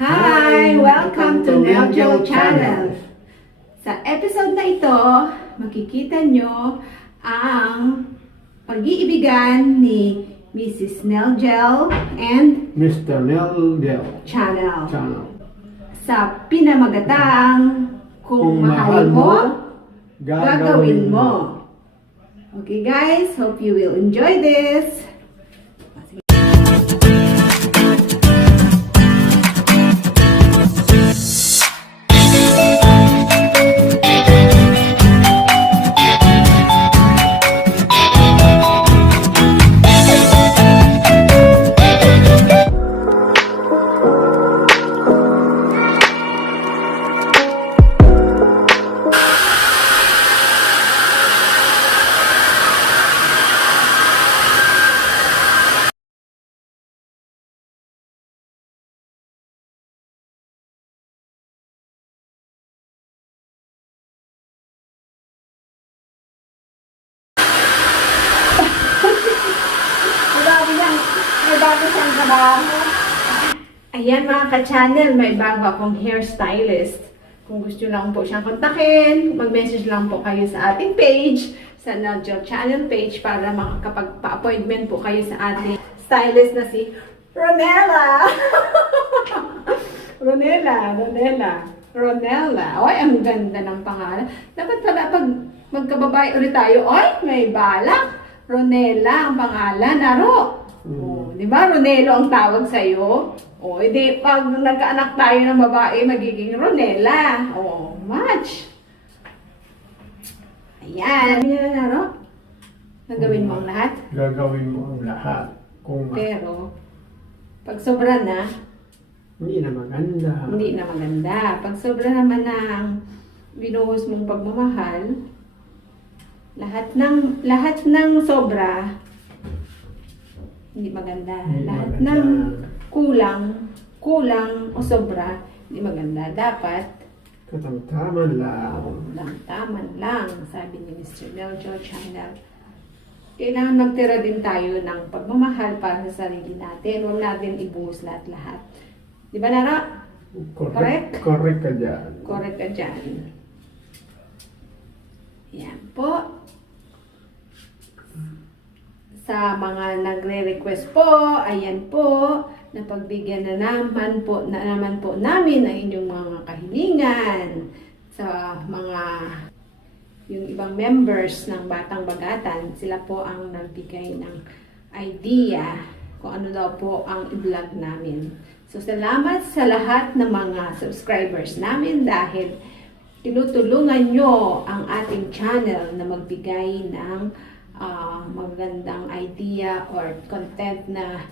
Hi! Welcome to NELJEL Channel. Sa episode na ito, makikita nyo ang pag-iibigan ni Mrs. NELJEL and Mr. NELJEL Channel. Channel. Sa pinamagatang kung mahal mo, gagawin mo. Okay guys, hope you will enjoy this. Bago siyang trabaho. Ayan mga ka-channel, may bago akong hairstylist. Kung gusto lang po siyang kontakin, mag-message lang po kayo sa ating page, sa NELJEL Channel page para makakapagpa-appointment po kayo sa ating stylist na si Ronella. Ronella. Oy, ang ganda ng pangalan. Dapat pala pag magkababae ulit tayo, oy, may balak. Ronella ang pangalan, Naro. Oh, di ba? Ronelo ang tawag sa'yo. O, edi pag nagkaanak tayo ng babae, magiging Ronella. O, match. Ayan. Sabi nila na, no? Nagawin mo ang lahat? Gagawin mo ang lahat. Pero, pag sobra na, hindi na maganda. Hindi na maganda. Pag sobra naman ng binuhos mong pagmamahal, lahat ng sobra, hindi maganda. Lahat ng kulang o sobra, hindi maganda. Dapat katamtaman lang. Taman lang, sabi ni Mr. NELJEL Channel. Kailangan magtira din tayo ng pagmamahal para sa sarili natin. Huwag natin ibuhos lahat-lahat. Di ba, Nara? Correct? Correct ka dyan. Correct ka dyan. Yan po. Sa mga nagre-request po, ayan po, napagbigyan na naman po namin ang inyong mga kahilingan sa mga yung ibang members ng Batang Bagatan. Sila po ang nagbigay ng idea kung ano daw po ang i-vlog namin. So, salamat sa lahat ng mga subscribers namin dahil tinutulungan nyo ang ating channel na magbigay ng magandang idea or content na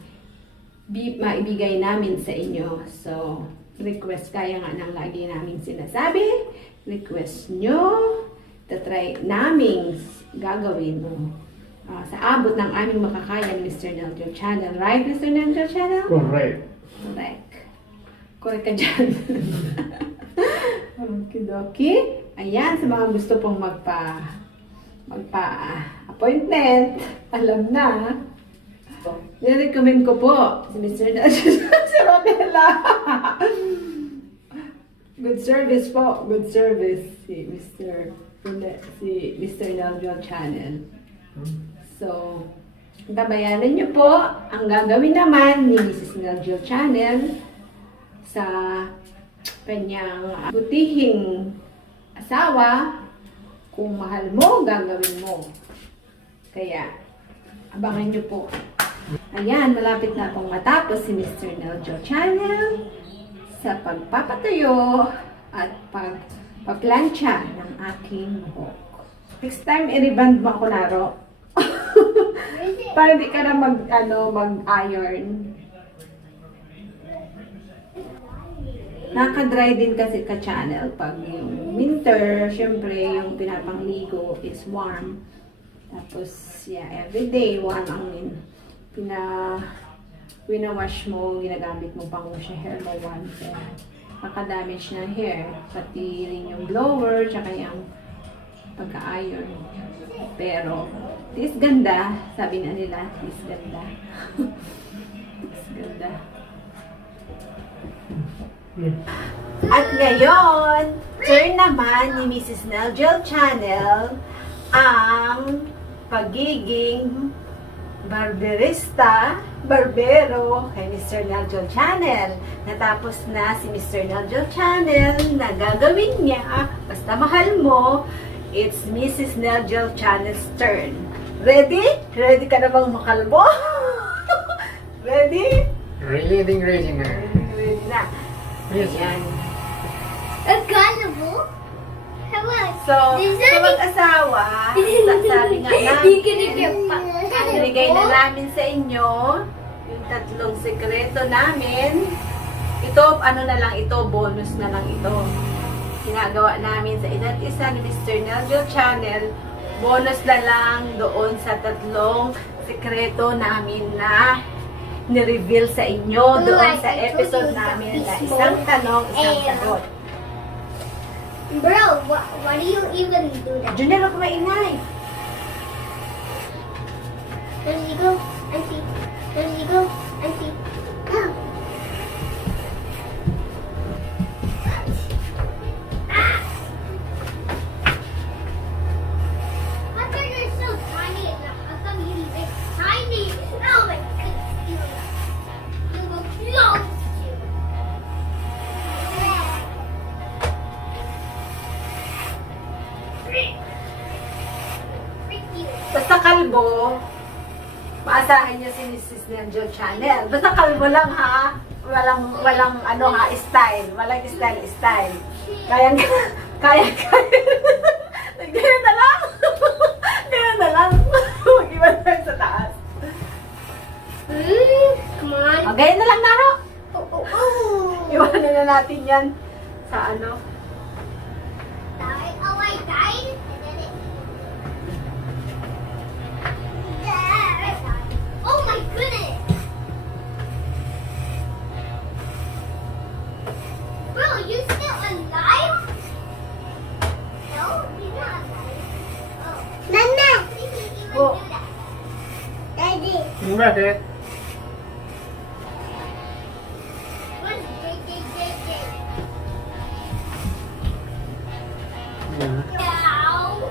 maibigay namin sa inyo. So, request kaya nga ng lagi namin sinasabi. Request nyo, tatry namin gagawin sa abot ng aming makakaya ni Mr. NELJEL Channel. Right, Mr. NELJEL Channel? Correct. Correct ka dyan. Okidoki. Ayan, sa mga gusto pong magpa-appointment, alam na. Nirecommend ko po si Mr. si Ronella. Good service po. Good service si Mr. NELJEL Channel. So, tabayanan niyo po ang gagawin naman ni Mrs. NELJEL Channel sa kanyang butihing asawa. Kung mahal mo, gagawin mo. Kaya, abangan nyo po. Ayan, malapit na pong matapos si Mr. NELJEL Channel sa pagpapatuyo at pagpaplansya ng aking buhok. Next time, i-reband mo ako, Naro. Para di ka na mag-iron. Naka-dry din kasi ka-channel pag yung winter, syempre yung pinapangligo is warm. Tapos, yeah, everyday warm ang pina-wash mo, ginagamit mo pang wash hair mo once. Nakadamage na hair, pati rin yung blower, tsaka yung pagka-iron. Pero, this ganda, sabi na nila, this ganda. This ganda. At ngayon, turn naman ni Mrs. NELJEL Channel ang pagiging barbero kay Mr. NELJEL Channel. Natapos na si Mr. NELJEL Channel na gagawin niya, basta mahal mo, it's Mrs. NELJEL Channel's turn. Ready? Ready ka na bang makalbo? Ready? Ready na. Ready na. Yes. Ayan. Accountable? So, sa mag-asawa, sabi nga na, binigay na namin sa inyo yung 3 sekreto namin. Ito, ano na lang ito, bonus na lang ito. Ginagawa namin sa isa't isa ni Mr. NELJEL Channel. Bonus na lang doon sa 3 sekreto namin na ni-reveal sa inyo doon sa episode namin na isang tanong, isang sagot. Bro, why do you even do that? Junior, ako maingay. There you go, auntie. There you go, auntie. Ah. How come you're so tiny? How come you're this tiny? Oh my goodness, you look close. Basta kalbo, maasahan niyo si Mrs. NELJEL Channel. Basta kalbo lang ha. Walang ano ha, style. Walang style. Kaya. Ganyan na lang. Ganyan na lang. Mag-iba na tayo sa taas. Come on. O, ganyan na lang, Naro. Oh. Iwanan na natin yan sa ano. Oh, I died? And then it... Oh my goodness! Bro, you still alive? No, he's not alive. Oh. Nana! He didn't even Oh. do that. Daddy. Bakit? What's JJJJ? Ow!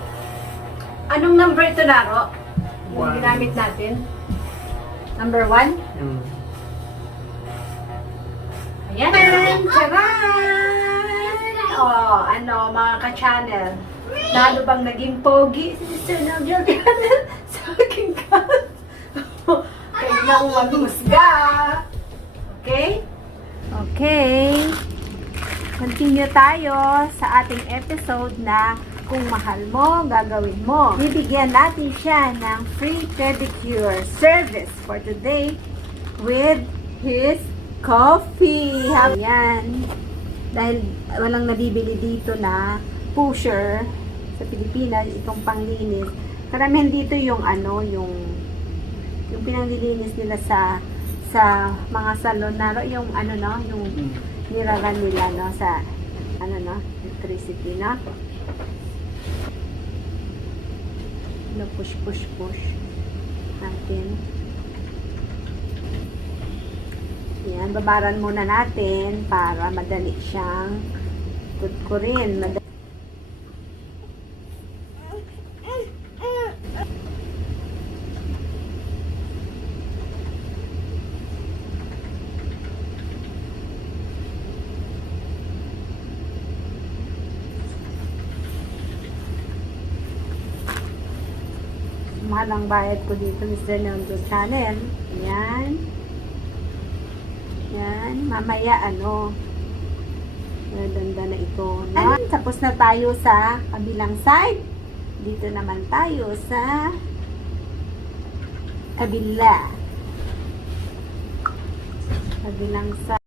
Anong number ito, Naro? Yung 1. ginamit natin? Number 1? Ayan! Charan! Oh, ano, mga ka-channel. Lalo bang naging pogi si Mr. NELJEL Channel sa aking kat? Kailang magmusga. Okay? Okay. Continue tayo sa ating episode na kung mahal mo, gagawin mo. Bibigyan natin siya ng free pedicure service for today with his coffee. Ayan. Dahil walang nabibili dito na pusher sa Pilipinas, itong panglinis. Karamihan dito yung ano, yung pinanglilinis nila sa mga salon na yung ano no, yung niraran nila no sa ano no, electricity no. No, push natin. Yan, babaran muna natin para madali siyang kutkurin. Mahal ang bayad ko dito, Mr. NELJEL Channel. Yan. Yan. Mamaya, ano, ganda na ito. No? Tapos na tayo sa kabilang side. Dito naman tayo sa kabila. Kabilang side.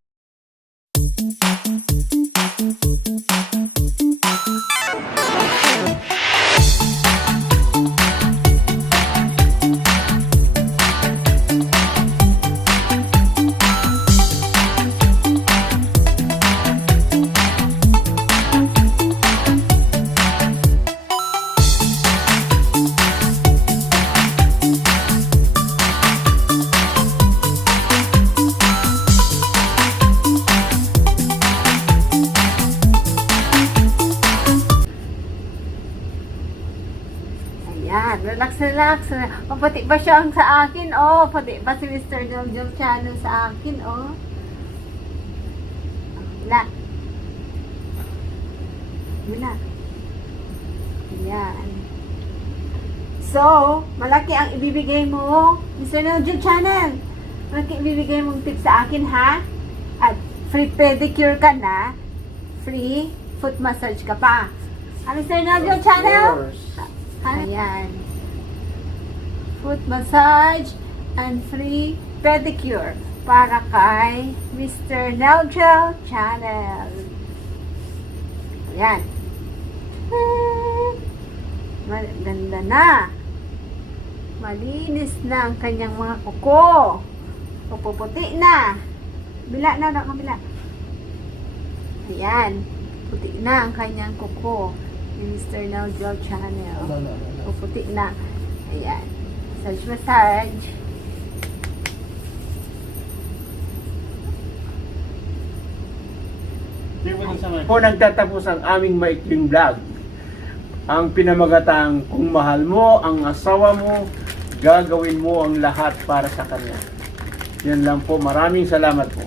Relax, relax. Pati ba siya ang sa akin? Oh, pati ba si Mr. NELJEL Channel sa akin? Oh. Bila. Bila. Yan. So, malaki ang ibibigay mo, Mr. NELJEL Channel. Malaki ibibigay mong tip sa akin, ha? At free pedicure ka na, free foot massage ka pa. Mr. NELJEL Channel? Ayan. Foot massage and free pedicure para kay Mr. NELJEL Channel. Ayan. Ganda na. Malinis na ang kanyang mga kuko. Puputi na. Bila na, kabila. Ayan. Puti na ang kanyang kuko ni Mr. NELJEL Channel. Puputi na. Ayan. Massage, massage. Po nagtatapos ang aming maikling vlog. Ang pinamagatang, kung mahal mo ang asawa mo, gagawin mo ang lahat para sa kanya. Yan lang po. Maraming salamat po.